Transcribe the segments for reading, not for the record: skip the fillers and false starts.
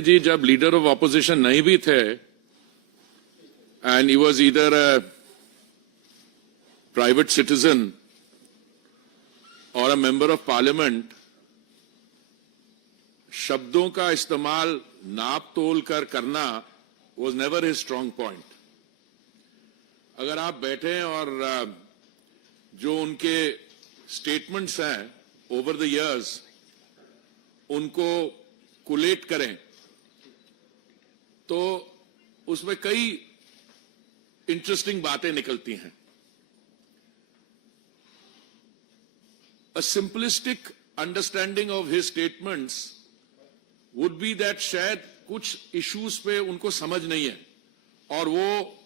जी जब leader of opposition नहीं भी थे and he was either a private citizen और अ मेंबर ऑफ पार्लियामेंट, शब्दों का इस्तेमाल नाप तोल कर करना was never his strong point. अगर आप बैठे और जो उनके स्टेटमेंट्स हैं ओवर द इयर्स उनको कुलेट करें तो उसमें कई इंटरेस्टिंग बातें निकलती हैं। A simplistic understanding of his statements would be that शायद कुछ इश्यूज पे उनको समझ नहीं है और वो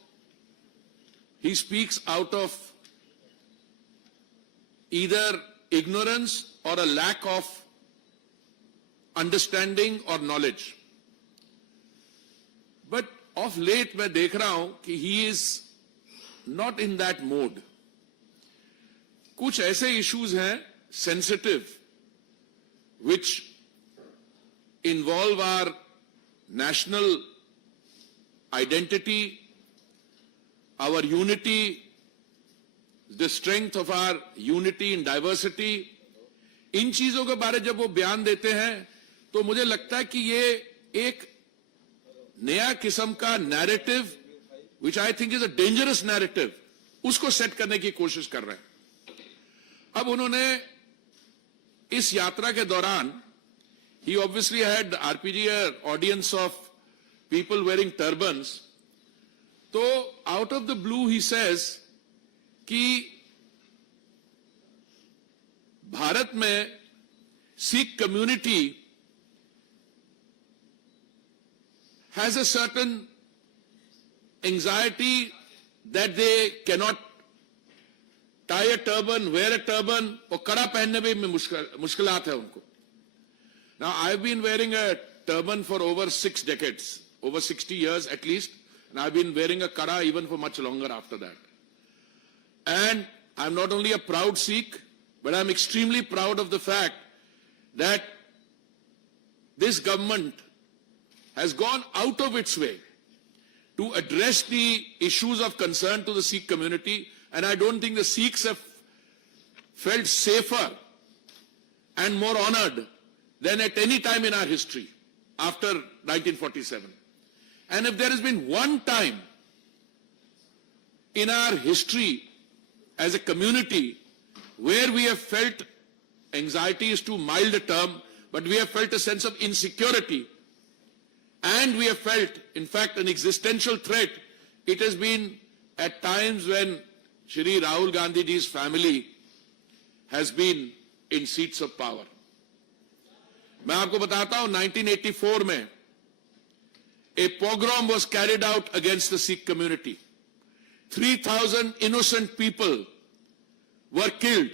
he speaks out of either ignorance or a lack of understanding or knowledge. But of late मैं देख रहा हूं कि he is not in that mode. कुछ ऐसे इश्यूज हैं sensitive which involve our national identity, our unity, the strength of our unity in diversity. इन चीजों के बारे जब वो बयान देते हैं तो मुझे लगता है कि ये एक नया किस्म का narrative which I think is a dangerous narrative उसको सेट करने की कोशिश कर रहे हैं। अब उन्होंने इस यात्रा के दौरान he obviously had RPG audience of people wearing turbans, तो out of the blue he says कि भारत में Sikh community has a certain anxiety that they cannot tie a turban, wear a turban, और कड़ा पहनने में मुश्किलात है उनको। Now I've been wearing a turban for over 6 decades, over 60 years at least, and I've been wearing a kara even for much longer after that. And I'm not only a proud Sikh, but I'm extremely proud of the fact that this government has gone out of its way to address the issues of concern to the Sikh community, and I don't think the Sikhs have felt safer and more honored than at any time in our history after 1947. And if there has been one time in our history as a community where we have felt, anxiety is too mild a term, but we have felt a sense of insecurity, and we have felt, in fact, an existential threat, it has been at times when Shri Rahul Gandhi ji's family has been in seats of power. मैं आपको बताता हूं 1984 में a pogrom was carried out against the Sikh community. 3,000 innocent people were killed.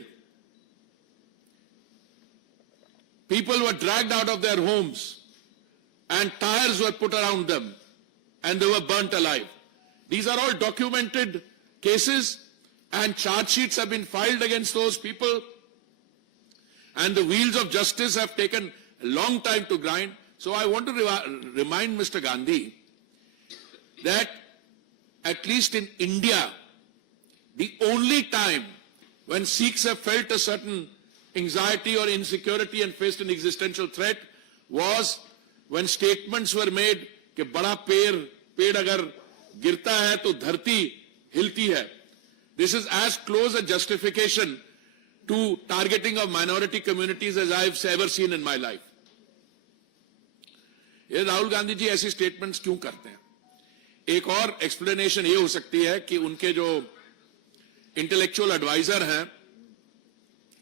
People were dragged out of their homes and tires were put around them and they were burnt alive. These are all documented cases and charge sheets have been filed against those people, and the wheels of justice have taken a long time to grind. So I want to remind Mr. Gandhi that at least in India, the only time when Sikhs have felt a certain anxiety or insecurity and faced an existential threat was when statements were made कि बड़ा पेड़ अगर गिरता है तो धरती हिलती है. This is as close a justification to targeting of minority communities as I've ever seen in my life. ये राहुल गांधी जी ऐसी स्टेटमेंट्स क्यों करते हैं? एक और एक्सप्लेनेशन ये हो सकती है कि उनके जो इंटेलेक्चुअल एडवाइजर हैं,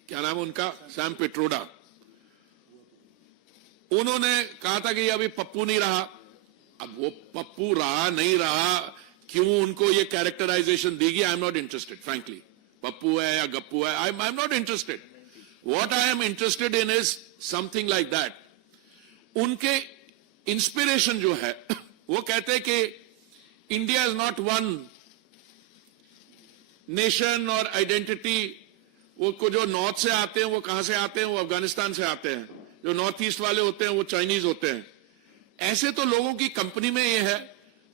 क्या नाम है उनका, सैम पिट्रोडा, उन्होंने कहा था कि अभी पप्पू नहीं रहा. अब वो पप्पू रहा नहीं रहा, क्यों उनको ये कैरेक्टराइजेशन देगी, आई am not interested frankly. Pappu है या गप्पू है, आई am not interested. What I am interested in is something like that. उनके इंस्पिरेशन जो है वो कहते हैं कि India is not one nation और आइडेंटिटी. वो को जो नॉर्थ से आते हैं वो कहां से आते हैं, वो अफगानिस्तान से आते हैं. जो नॉर्थ ईस्ट वाले होते हैं वो चाइनीज होते हैं. ऐसे तो लोगों की कंपनी में ये है,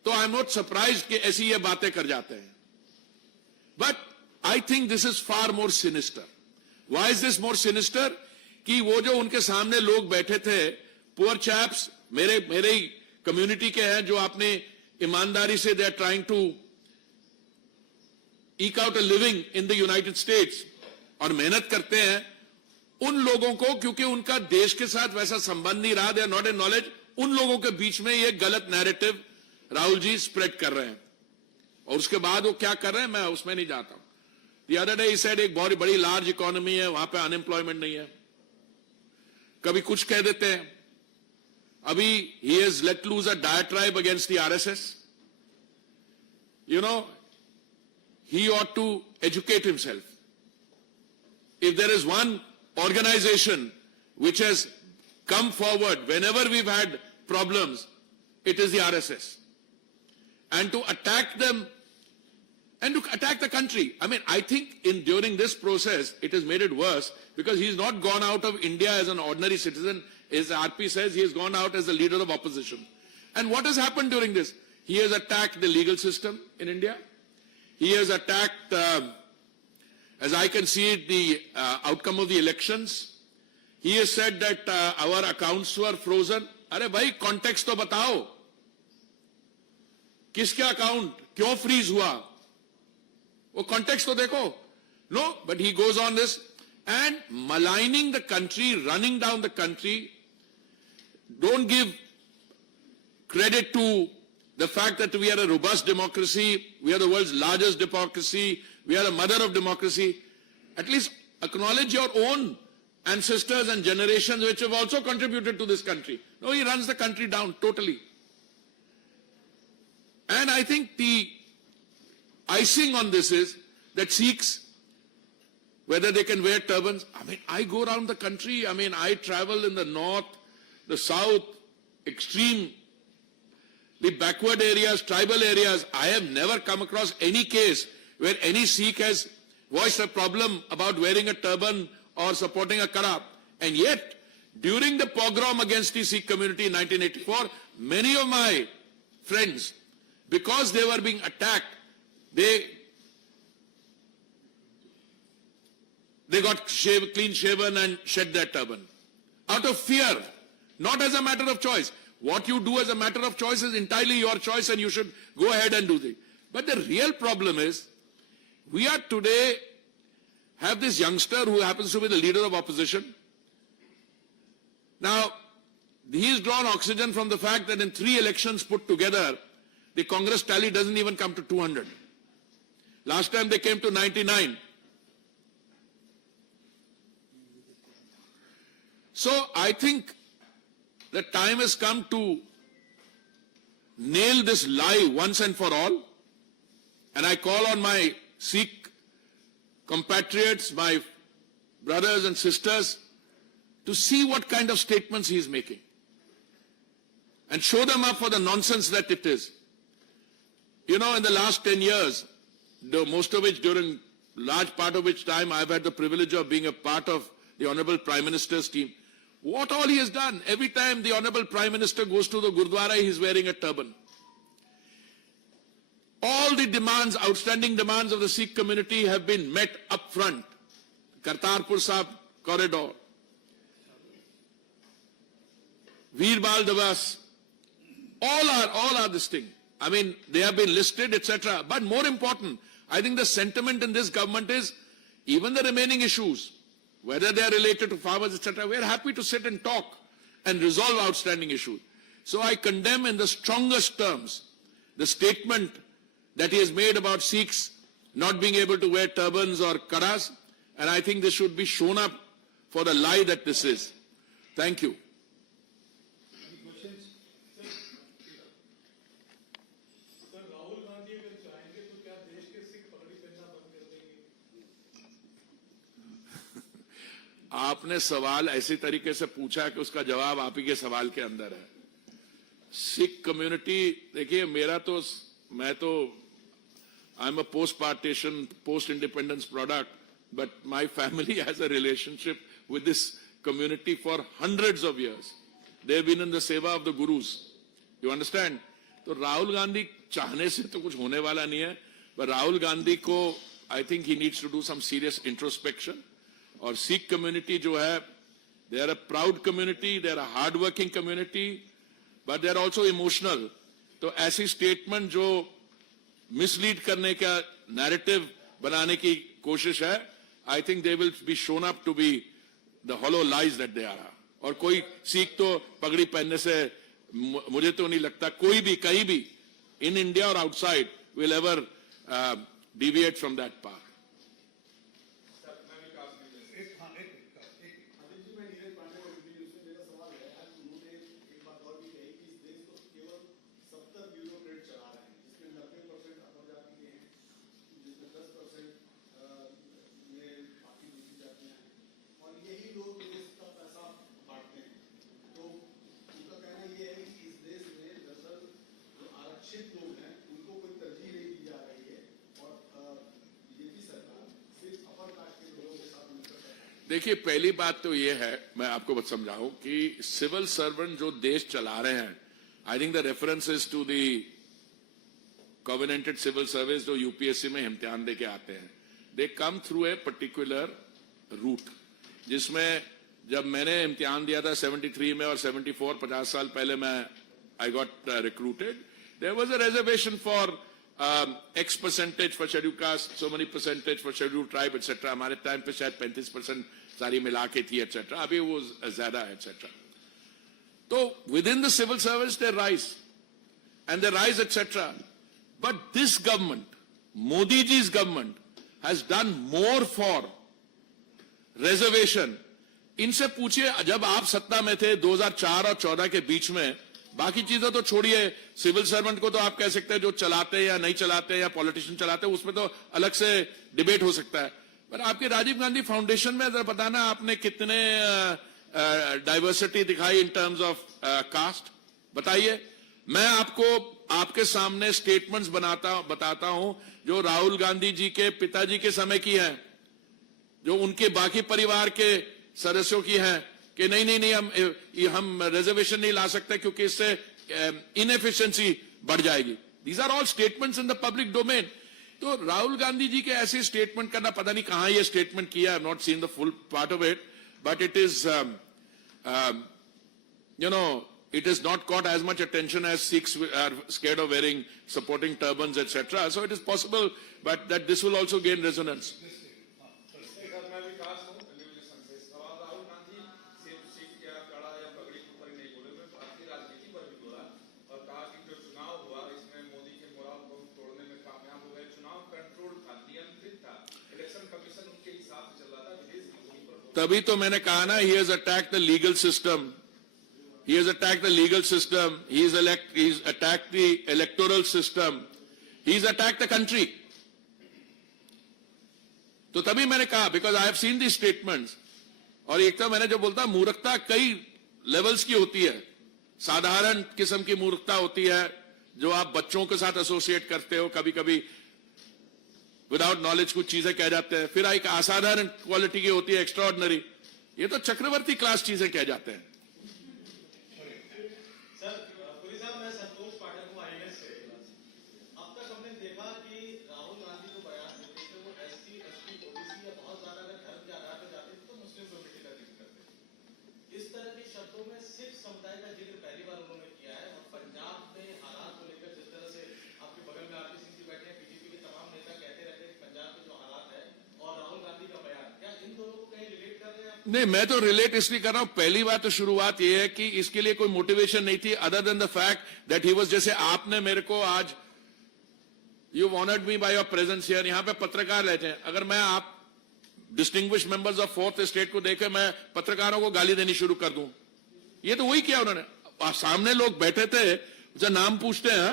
तो आई एम नॉट सरप्राइज कि ऐसी ये बातें कर जाते हैं. But I think this is far more sinister. Why is this more sinister? कि वो जो उनके सामने लोग बैठे थे, पुअर चैप्स, मेरे ही कम्युनिटी के हैं, जो आपने ईमानदारी से they are trying to eke out a living in the United States और मेहनत करते हैं, उन लोगों को, क्योंकि उनका देश के साथ वैसा संबंध नहीं रहा, they are not in knowledge, उन लोगों के बीच में ये गलत नैरेटिव राहुल जी स्प्रेड कर रहे हैं. और उसके बाद वो क्या कर रहे हैं, मैं उसमें नहीं जाता हूं. The other day he said एक बहुत बड़ी लार्ज इकोनॉमी है, वहां पे अनएम्प्लॉयमेंट नहीं है. कभी कुछ कह देते हैं. अभी he has let loose a diatribe against the RSS. You know, he ought to educate himself. If there is one organization which has come forward whenever we've had problems, it is the RSS. And to attack them and to attack the country. I mean, I think during this process, it has made it worse because he's not gone out of India as an ordinary citizen. As RP says, he has gone out as the leader of opposition. And what has happened during this? He has attacked the legal system in India. He has attacked, as I can see it, the outcome of the elections. He has said that our accounts were frozen. अरे भाई context तो बताओ, किसका account क्यों freeze हुआ? वो context तो देखो. No, but he goes on this and maligning the country, running down the country. Don't give credit to the fact that we are a robust democracy, we are the world's largest democracy, we are the mother of democracy. At least acknowledge your own ancestors and generations which have also contributed to this country. No, he runs the country down totally. And I think the icing on this is that Sikhs, whether they can wear turbans. I mean, I go around the country. I mean, I travel in the north, the south, extreme, the backward areas, tribal areas. I have never come across any case where any Sikh has voiced a problem about wearing a turban or supporting a kara. And yet, during the pogrom against the Sikh community in 1984, many of my friends, because they were being attacked, they got clean shaven and shed their turban. Out of fear, not as a matter of choice. What you do as a matter of choice is entirely your choice and you should go ahead and do it. But the real problem is, we are today have this youngster who happens to be the leader of opposition. Now, he's drawn oxygen from the fact that in 3 elections put together, the Congress tally doesn't even come to 200. Last time they came to 99. So I think the time has come to nail this lie once and for all. And I call on my Sikh compatriots, my brothers and sisters, to see what kind of statements he is making and show them up for the nonsense that it is. You know, in the last 10 years, most of which during large part of which time I've had the privilege of being a part of the Honorable Prime Minister's team, what all he has done. Every time the Honorable Prime Minister goes to the Gurdwara, he's wearing a turban. All the demands, outstanding demands of the Sikh community have been met up front. Kartarpur Sahib corridor, Veerbal Divas, all are this thing. I mean, they have been listed, etc. But more important, I think the sentiment in this government is, even the remaining issues, whether they are related to farmers, etc., we are happy to sit and talk and resolve outstanding issues. So I condemn in the strongest terms the statement that he has made about Sikhs not being able to wear turbans or karas, and I think this should be shown up for the lie that this is. Thank you. आपने सवाल ऐसी तरीके से पूछा कि उसका जवाब आप ही के सवाल के अंदर है. सिख कम्युनिटी, देखिए मैं तो I am a post partition, post independence product, but my family has a relationship with this community for hundreds of years. They have been in the seva of the gurus. You understand? तो राहुल गांधी चाहने से तो कुछ होने वाला नहीं है, पर राहुल गांधी को I think he needs to do some serious introspection. और सिख कम्युनिटी जो है, they are a proud community, they are a hard working community, but they are also emotional. तो ऐसी स्टेटमेंट जो मिसलीड करने का नैरेटिव बनाने की कोशिश है, I think they will be shown up to be the hollow lies that they are. और कोई सिख तो पगड़ी पहनने से मुझे तो नहीं लगता कोई भी कहीं भी इन इंडिया और outside will ever deviate from that path. देखिए, पहली बात तो ये है, मैं आपको बस समझाऊं कि सिविल सर्वेंट जो देश चला रहे हैं, I think the reference is to the covenanted civil service जो यूपीएससी में इम्तिहान देके आते हैं. They come through a particular route, जिसमें जब मैंने इम्तिहान दिया था 73 में और 74 50 साल पहले मैं I got recruited, there was a reservation for X percentage for scheduled caste, so many percentage for scheduled tribe, etc. हमारे टाइम पे शायद 35% सारी मिला के थी, etc. अभी वो ज्यादा है, etc. तो within the civil service they rise, and they rise, etc. But this government, Modi ji's government, has done more for reservation. इनसे पूछिए, जब आप सत्ता में थे 2004 और 14 के बीच में, बाकी चीजें तो छोड़िए, सिविल सर्वेंट को तो आप कह सकते हैं जो चलाते या नहीं चलाते या पॉलिटिशियन चलाते, उसमें तो अलग से डिबेट हो सकता है. पर आपके राजीव गांधी फाउंडेशन में जरा बताना आपने कितने डाइवर्सिटी दिखाई इन टर्म्स ऑफ कास्ट, बताइए. मैं आपको आपके सामने स्टेटमेंट्स बताता हूं जो राहुल गांधी जी के पिताजी के समय की है, जो उनके बाकी परिवार के सदस्यों की है कि नहीं हम रिजर्वेशन नहीं ला सकते क्योंकि इससे इनएफिशिएंसी बढ़ जाएगी. These are all statements in the public domain. तो राहुल गांधी जी के ऐसे स्टेटमेंट करना, पता नहीं कहां ये स्टेटमेंट किया, I have not seen the full part of it, but it is it is not caught as much attention as Sikhs are scared of wearing supporting turbans, etc. So it is possible, but that this will also gain resonance. तभी तो मैंने कहा ना, he has attacked the legal system. He has attacked the legal system. He's attacked the electoral system. He's attacked the country. तो तभी मैंने कहा, because I have seen these statements. और एक तो मैंने जो बोलता, मूर्खता कई लेवल्स की होती है. साधारण किस्म की मूर्खता होती है जो आप बच्चों के साथ एसोसिएट करते हो, कभी कभी विदाउट नॉलेज कुछ चीजें कह जाते हैं. फिर एक असाधारण क्वालिटी की होती है, एक्स्ट्राऑर्डिनरी. ये तो चक्रवर्ती क्लास चीजें कह जाते हैं. नहीं, मैं तो रिलेट इसलिए कर रहा हूं, पहली बात तो शुरुआत यह है कि इसके लिए कोई मोटिवेशन नहीं थी other than the fact that he was, जैसे आपने मेरे को आज, you honoured me by your presence here, यहां पे पत्रकार रहते हैं. अगर मैं आप distinguish members of fourth state को देखे मैं पत्रकारों को गाली देनी शुरू कर दूं, ये तो वही किया उन्होंने. सामने लोग बैठे थे, उनसे नाम पूछते हैं,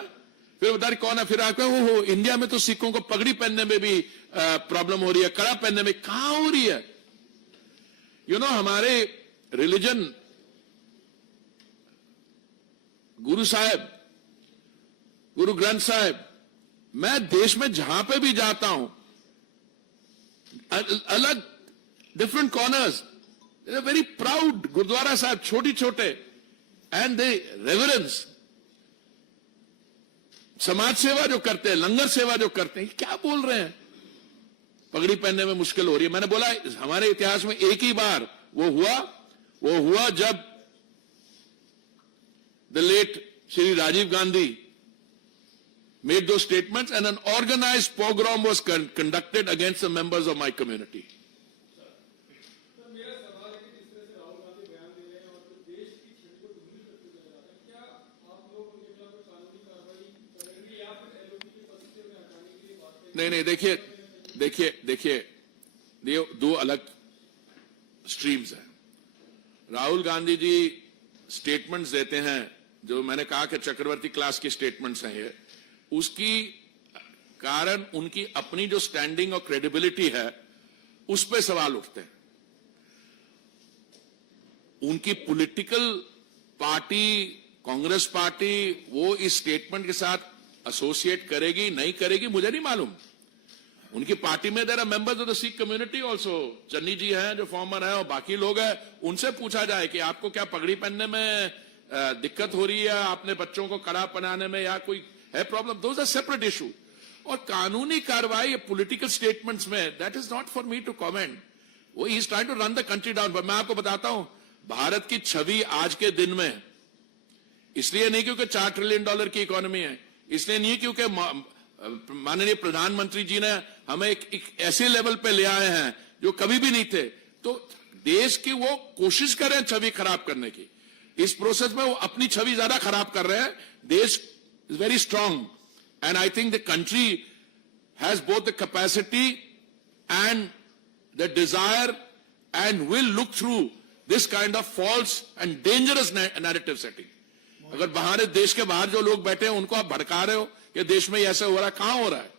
फिर बता रहे कौन है, फिर आपको हो इंडिया में तो सिखों को पगड़ी पहनने में भी प्रॉब्लम हो रही है, कड़ा पहनने में कहां हो रही है. हमारे रिलीजन, गुरु साहब, गुरु ग्रंथ साहब, मैं देश में जहां पे भी जाता हूं, अलग different corners, very proud gurdwara Sahib, छोटे छोटे, एंड दे रेवरेंस समाज सेवा जो करते हैं, लंगर सेवा जो करते हैं, क्या बोल रहे हैं? पगड़ी पहनने में मुश्किल हो रही है। मैंने बोला हमारे इतिहास में एक ही बार वो हुआ जब the late Shri Rajiv Gandhi made those statements and an organized pogrom was conducted against the members of my community. नहीं, देखिए दो अलग स्ट्रीम्स हैं। राहुल गांधी जी स्टेटमेंट्स देते हैं, जो मैंने कहा कि चक्रवर्ती क्लास की स्टेटमेंट्स हैं ये, उसकी कारण उनकी अपनी जो स्टैंडिंग और क्रेडिबिलिटी है उस पर सवाल उठते हैं। उनकी पॉलिटिकल पार्टी कांग्रेस पार्टी वो इस स्टेटमेंट के साथ एसोसिएट करेगी नहीं करेगी मुझे नहीं मालूम। उनकी पार्टी में there are members of the Sikh community also, Channi ji हैं जो फॉर्मर हैं और बाकी लोग हैं, उनसे पूछा जाए कि आपको क्या पगड़ी पहनने में दिक्कत हो रही है, आपने बच्चों को कड़ा पहनाने में या कोई है problem, those are separate issue. और कानूनी कार्रवाई पॉलिटिकल स्टेटमेंट्स में, that is not for me to comment. वो he is trying to run the country down. पर मैं आपको बताता हूं, भारत की छवि आज के दिन में इसलिए नहीं क्योंकि $4 ट्रिलियन की इकोनॉमी है, इसलिए नहीं क्योंकि माननीय प्रधानमंत्री जी ने हमें एक ऐसे लेवल पे ले आए हैं जो कभी भी नहीं थे। तो देश की वो कोशिश कर रहे हैं छवि खराब करने की, इस प्रोसेस में वो अपनी छवि ज्यादा खराब कर रहे हैं। देश is very strong and I think the country has both the capacity and the desire and will look through this kind of false and dangerous narrative setting. अगर बाहर देश के बाहर जो लोग बैठे हैं उनको आप भड़का रहे हो कि देश में ऐसा हो रहा है, कहां हो रहा है?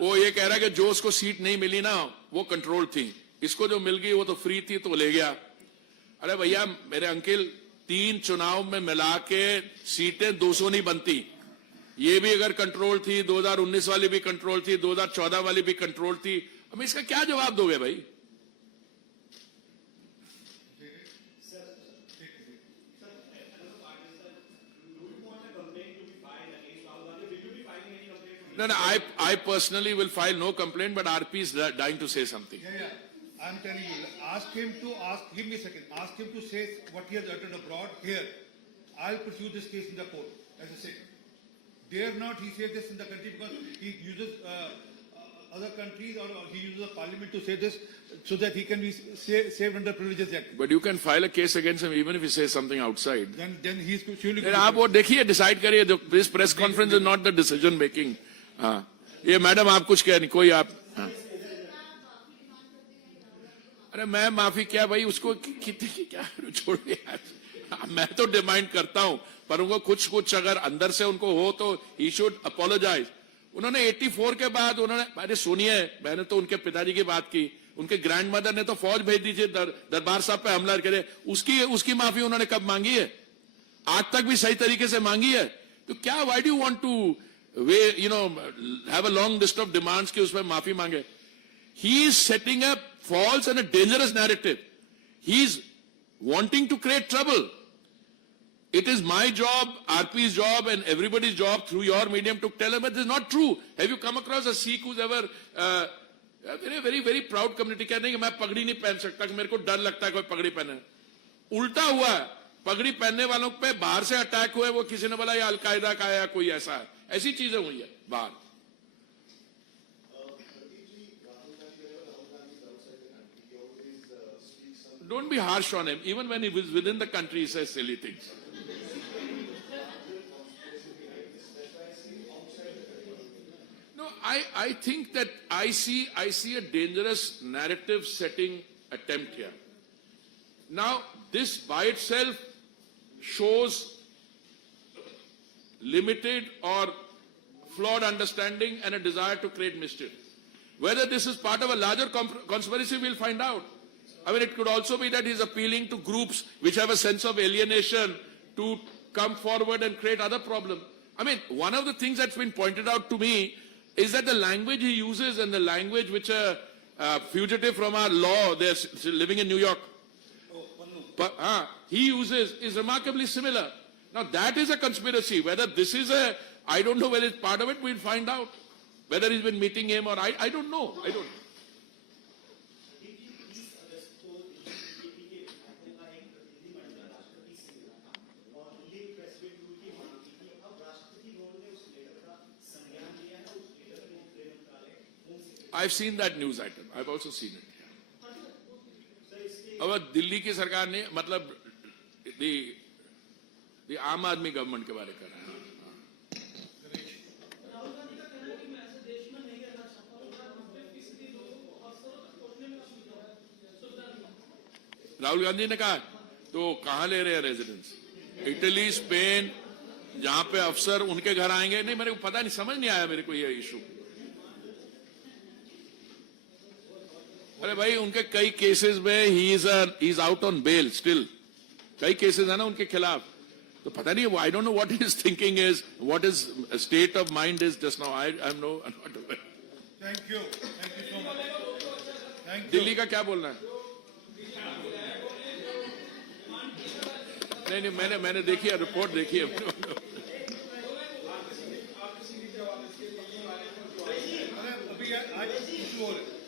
वो ये कह रहा है कि जो उसको सीट नहीं मिली ना वो कंट्रोल थी, इसको जो मिल गई वो तो फ्री थी तो ले गया। अरे भैया मेरे अंकिल, 3 चुनाव में मिला के सीटें 200 नहीं बनती। ये भी अगर कंट्रोल थी, 2019 वाली भी कंट्रोल थी, 2014 वाली भी कंट्रोल थी, अब इसका क्या जवाब दोगे भाई? No, I personally will file no complaint, but RP is dying to say something. Yeah. I'm telling you, give me a second, ask him to say what he has uttered abroad here. I'll pursue this case in the court, as I said. Dare not he say this in the country because he uses other countries or he uses the parliament to say this so that he can be saved under Privileges Act. But you can file a case against him even if he says something outside. Then he's surely. Then आप वो देखिए, decide करिए। This press conference is not the decision making. हाँ, ये madam आप कुछ कह नहीं, कोई आप हाँ। अरे मैं माफी क्या भाई, उसको कितनी क्या छोड़िए यार। मैं तो डिमांड करता हूं, पर उनको कुछ अगर अंदर से उनको हो तो ही शुड अपोलोजाइज। उन्होंने 84 के बाद अरे सुनिए, मैंने तो उनके पिताजी की बात की, उनके ग्रैंड मदर ने तो फौज भेज दी थी दरबार साहब पे हमला करे, उसकी माफी उन्होंने कब मांगी है? आज तक भी सही तरीके से मांगी है? तो क्या why do want to have a long list of demands कि उसमें माफी मांगे? He is setting up false and a dangerous narrative. He is wanting to create trouble. It is my job, RP's job, and everybody's job through your medium to tell him that this is not true. Have you come across a Sikh who's ever very proud community कहते हैं कि मैं पगड़ी नहीं पहन सकता, कि मेरे को डर लगता है कोई पगड़ी पहने? उल्टा हुआ है, पगड़ी पहनने वालों पे बाहर से अटैक हुए, वो किसी ने बोला ये अलकायदा का है या कोई ऐसा है, ऐसी चीजें हुई है बाहर। Don't be harsh on him. Even when he was within the country, he says silly things. No, I think that I see a dangerous narrative setting attempt here. Now, this by itself shows limited or flawed understanding and a desire to create mischief. Whether this is part of a larger conspiracy, we'll find out. I mean, it could also be that he's appealing to groups which have a sense of alienation to come forward and create other problems. I mean, one of the things that's been pointed out to me is that the language he uses and the language which a fugitive from our law, they're living in New York, he uses is remarkably similar. Now that is a conspiracy. Whether this is a, I don't know whether it's part of it, we'll find out. Whether he's been meeting him or I don't know. I don't know. I've seen that news item. I've also seen it. अब दिल्ली की सरकार ने मतलब the आम आदमी government के बारे में कर रहा है. राहुल गांधी ने कहा तो कहां ले रहे हैं रेजिडेंस? इटली, स्पेन, जहां पे अफसर उनके घर आएंगे. नहीं, मेरे को पता नहीं, समझ नहीं आया मेरे को ये इशू. अरे भाई, उनके कई केसेस में he is out on bail still. कई केसेस है ना उनके खिलाफ. तो पता नहीं, I don't know what his thinking is, what is state of mind is just now. I am not aware. Thank you so much. Thank you. Delhi का क्या बोलना है? नहीं, मैंने देखी है, रिपोर्ट देखी है. अभी आज इशू हो रहा है.